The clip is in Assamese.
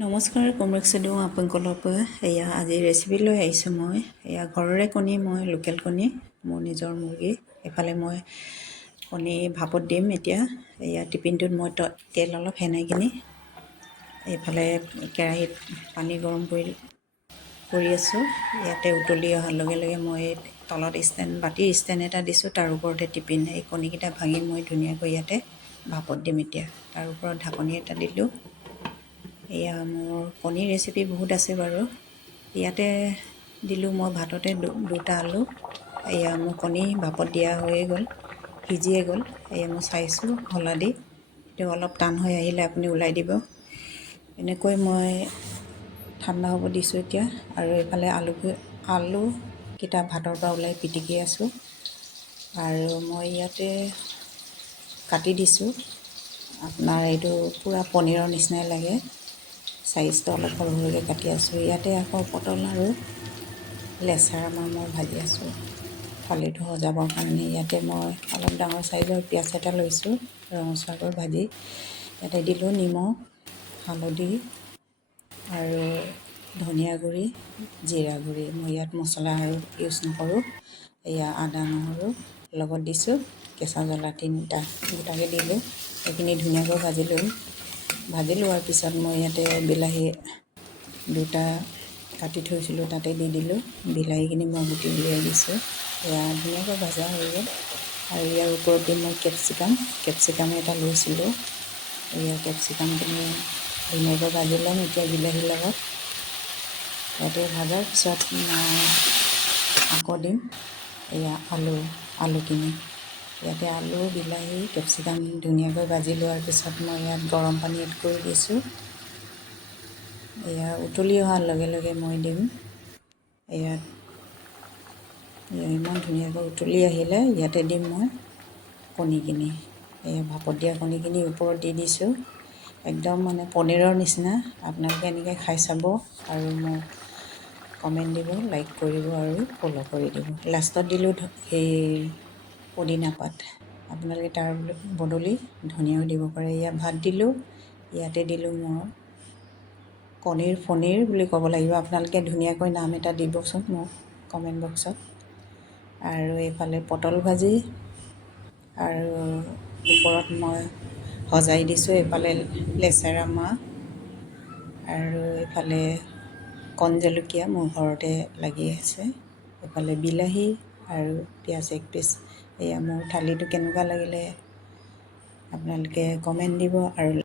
নমস্কাৰ, কমৰেক্সেদিও আপোনালোকৰ পৰা এয়া আজি ৰেচিপি লৈ আহিছোঁ। মই এয়া ঘৰৰে কণী, মই লোকেল কণী, মোৰ নিজৰ মুৰ্গী। এফালে মই কণী ভাপত দিম এতিয়া। এয়া টিফিনটোত মই তেল অলপ সেনাই কিনি এইফালে কেৰাহীত পানী গৰম কৰি আছোঁ। ইয়াতে উতলি অহাৰ লগে লগে মই তলত বাতিৰ ষ্টেণ্ড এটা দিছোঁ, তাৰ ওপৰতে টিফিন এই কণীকেইটা ভাঙি মই ধুনীয়াকৈ ইয়াতে ভাপত দিম এতিয়া। তাৰ ওপৰত ঢাকনি এটা দিলোঁ। এয়া মোৰ কণীৰ ৰেচিপি বহুত আছে বাৰু। ইয়াতে দিলোঁ মই ভাততে দুটা আলু। এয়া মোৰ কণী ভাপত দিয়া হৈয়ে গ'ল, সিজিয়ে গ'ল। এয়া মই চাইছোঁ হলা দি, এইটো অলপ টান হৈ আহিলে আপুনি ওলাই দিব। এনেকৈ মই ঠাণ্ডা হ'ব দিছোঁ এতিয়া। আৰু এইফালে আলুকেইটা ভাতৰ পৰা ওলাই পিটিকি আছোঁ। আৰু মই ইয়াতে কাটি দিছোঁ। আপোনাৰ এইটো পূৰা পনীৰৰ নিচিনাই লাগে, চাইজটো অলপ সৰু সৰুকৈ কাটি আছোঁ। ইয়াতে আকৌ পটল আৰু লেচেৰা মাহ মই ভাজি আছোঁ থালিটো সজাবৰ কাৰণে। ইয়াতে মই অলপ ডাঙৰ চাইজৰ পিঁয়াজ এটা লৈছোঁ ৰঙচুৱাকৈ ভাজি। ইয়াতে দিলোঁ নিমখ, হালধি আৰু ধনিয়া গুড়ি, জিৰা গুড়ি। মই ইয়াত মছলা আৰু ইউজ নকৰোঁ। এয়া আদা নহৰু লগত দিছোঁ, কেঁচা জ্বলা 3টা গোটাকৈ দিলোঁ। এইখিনি ধুনীয়াকৈ ভাজি লোৱাৰ পিছত মই ইয়াতে বিলাহী 2টা কাটি থৈছিলোঁ, তাতে দি দিলোঁ। বিলাহীখিনি মই গুটি উলিয়াই দিছোঁ। এয়া ধুনীয়াকৈ ভজা হৈ গ'ল। আৰু ইয়াৰ ওপৰত দি মই কেপচিকাম এটা লৈছিলোঁ। এয়া কেপচিকামখিনি ধুনীয়াকৈ ভাজি ল'ম এতিয়া বিলাহীৰ লগত। ইয়াতে ভজাৰ পিছত মই আকৌ দিম এয়া আলুখিনি। ইয়াতে আলু, বিলাহী, কেপচিকাম ধুনীয়াকৈ ভাজি লোৱাৰ পিছত মই ইয়াত গৰম পানী এড কৰি দিছোঁ। এয়া উতলি অহাৰ লগে লগে মই দিম ইয়াত ইমান ধুনীয়াকৈ উতলি আহিলে ইয়াতে দিম মই কণীখিনি। এয়া ভাপত দিয়া কণীখিনি ওপৰত দি দিছোঁ। একদম মানে পনীৰৰ নিচিনা। আপোনালোকে এনেকৈ খাই চাব আৰু মোক কমেণ্ট দিব, লাইক কৰিব আৰু ফ'ল' কৰি দিব। লাষ্টত দিলোঁ এই পদিনা পাত। আপোনালোকে তাৰ বদলি ধনিয়াও দিব পাৰে। এয়া ভাত দিলোঁ, ইয়াতে দিলোঁ মই পনীৰ বুলি ক'ব লাগিব। আপোনালোকে ধুনীয়াকৈ নাম এটা দিবচোন মোক কমেণ্ট বক্সত। আৰু এইফালে পটল ভাজি আৰু ওপৰত মই সজাই দিছোঁ এইফালে লেচেৰা মাহ আৰু এইফালে কণ জলকীয়া মোৰ ঘৰতে লাগি আছে। এইফালে বিলাহী আৰু পিঁয়াজ 1 পিচ। এয়া মোৰ থালিটো কেনেকুৱা লাগিলে আপোনালোকে কমেণ্ট দিব আৰু